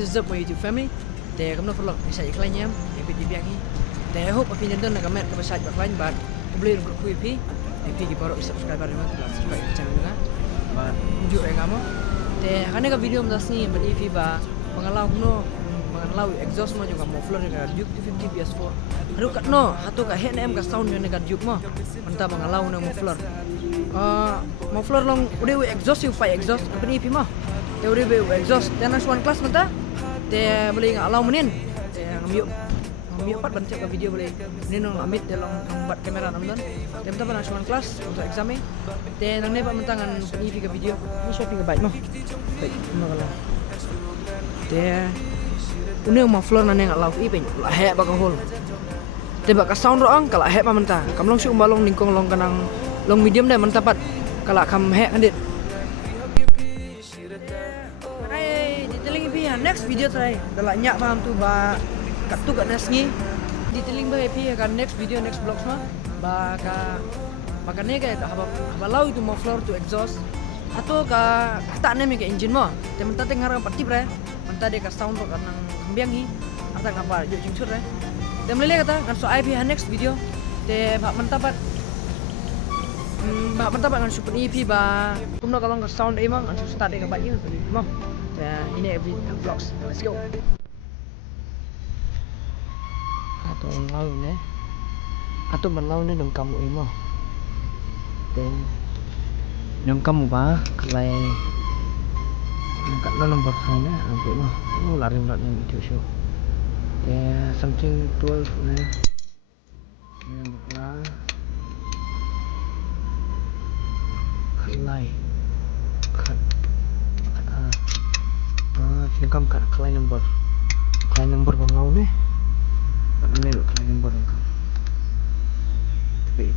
what is up my YouTube family? Te kamu vlog bisa iklan nyam, epi di biang hi. Te I hope api nonton nak comment ke pasal iklan bat. Boleh grup ku epi. Epi di baru subscriber dengan kelas subscribe channel dengan. Bat unjuk kamu. Te kan ka video mas ni bat epi ba pengalau kuno mengalau exhaust mo juga muffler dengan Duke 250 PS4. Haru kat no, hatu ka head em ka sound dengan Duke mo. Manta mengalau na muffler. Muffler long udah exhaust you pai exhaust apa epi mo. Te udah exhaust tenas one class menta. Te boleh ngalau menin. Te ngamiuk pat bantu ke video boleh. Ini nong amit te long buat kamera namdan. Te menta panas one class untuk exam eh. Te nang ne pa menta ngan epi ke video. Ini shopping ke baik mo. Baik, makala. Te unih muffler nane ngalau epi lah he ba ka hol. Te ba ka sound roang kala he pa menta. Kam long si umbalong ningkong long kanang long medium deh menta pat kala kam he kandit. Next video try dalam nyak paham tu ba katu kat nasngi detailing ba happy akan next video next vlog semua ba ka makane ka haba lau itu muffler to exhaust atau ka tak ne ke engine mo te menta te ngarang pati bre menta de ka sound ro kanang kambiang hi ata ngapa jo jingchur re te mele kata kan so IP next video te ba menta pat ngan super EP ba kumno kalong ka sound emang kan start de ka ba mo. Ini every vlogs. Let's go. Atau lau ne. Atau berlau ne dong kamu imo. Dan dong kamu ba kelai kat nomor sana ambil mah. Lari lot yang video show. Ya something 12 ne. Lah. Kelai. Kam kat klien number bangau ni. Ini lo klien number bangau. Tapi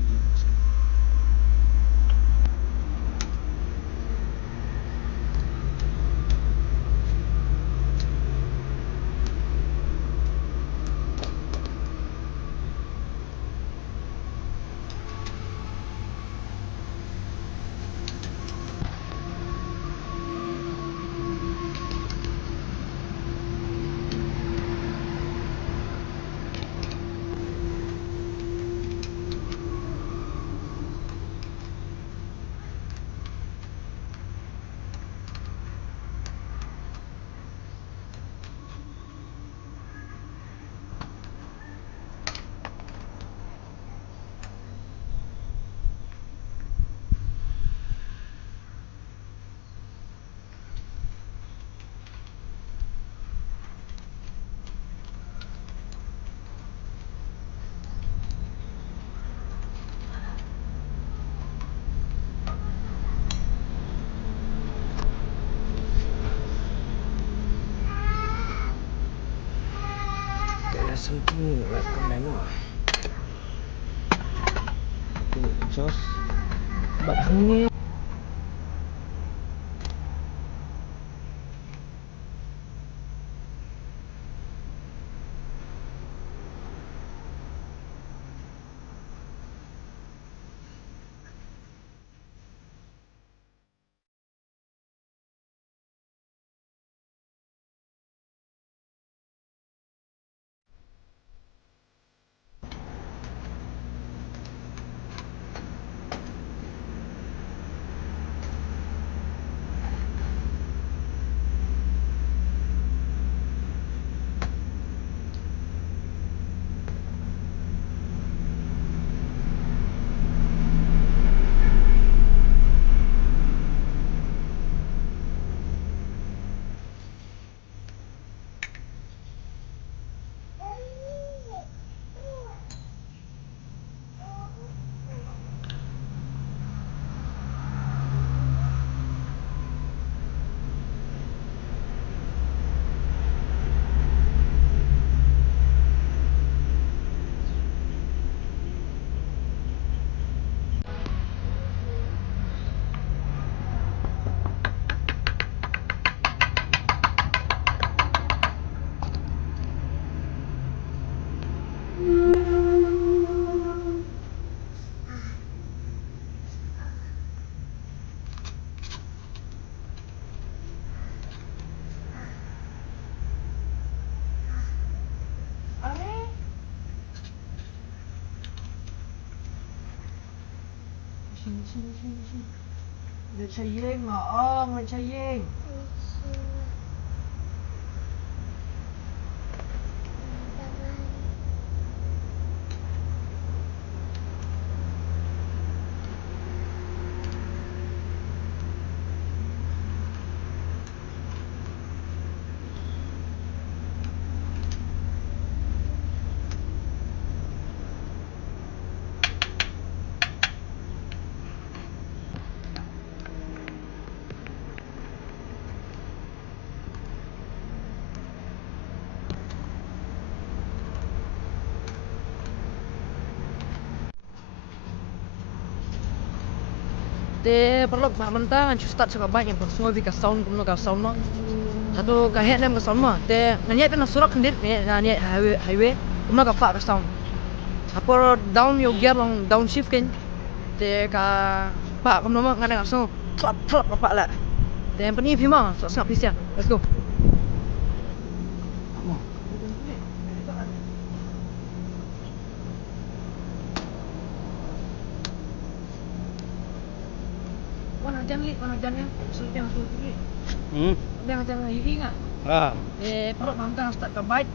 something like that. Just but hangnya Sini. Dia sayang maong, dia sayang. Te perlu mak mentang an start suka baik yang semua vika sound kumno ka sound no satu ka head nem ka sound ma te nanya pe na surak kendir nanya highway kumno ka pak ka sound apor down yo gear long downshift ken te ka pak kumno ma ngana ka sound tlap ka pak la te yang penting phima so snap pisia let's go. Warna jangan sulit yang sulit. Jangan ini enggak? Perut mantang start ke bike.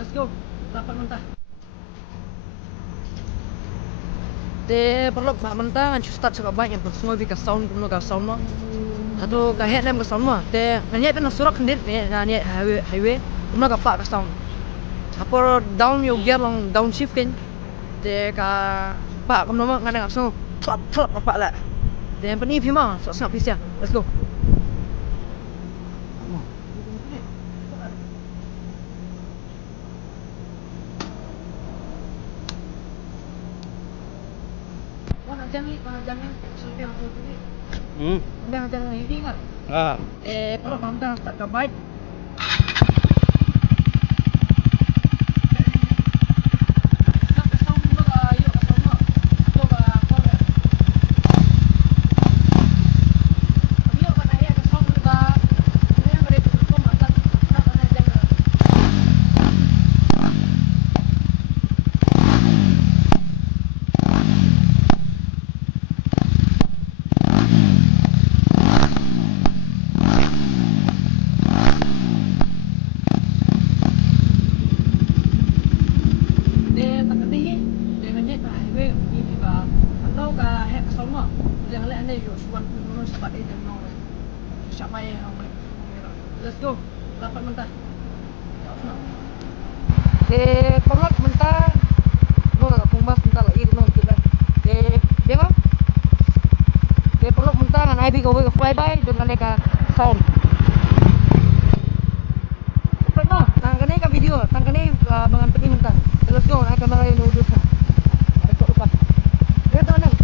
Let's go. Dapat mentah. Te perlu mak mentang an start suka baik yang semua vika sound kumno ka sound no satu ka head nem ka sound ma te nanya pe na surak kendir nanya highway kumno ka pak ka sound apor down yo gear long downshift ken te ka pak kumno ma ngana ka sound tlap ka pak la te yang penting phima so snap pisia let's go. Warna jangan sulit yang sulit. Jangan ini enggak? Perut mantang start ke bike. Let's go. Dapat mentah. Pelot mentah. Lo nak kumbas mentah lagi tu kita. Dia kan? Pelot mentah dengan IB kau fly by dengan mereka sound. Pernah? Tangkane ka video, tangkane bangan penting mentah. Let's go. Nak kamera yang dulu. Ikut lupa. Dia tahu nak.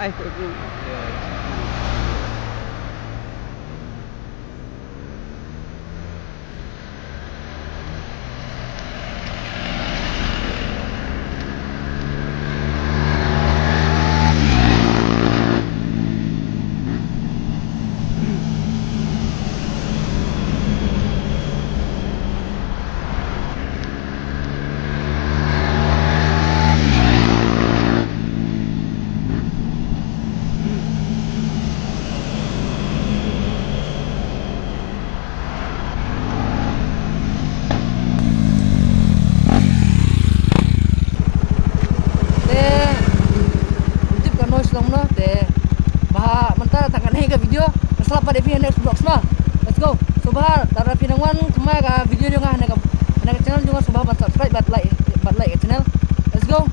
I agree. salah pada video next vlog lah. Let's go. Subah darah pinangwan kemana video juga nak channel juga subah subscribe but like channel. Let's go.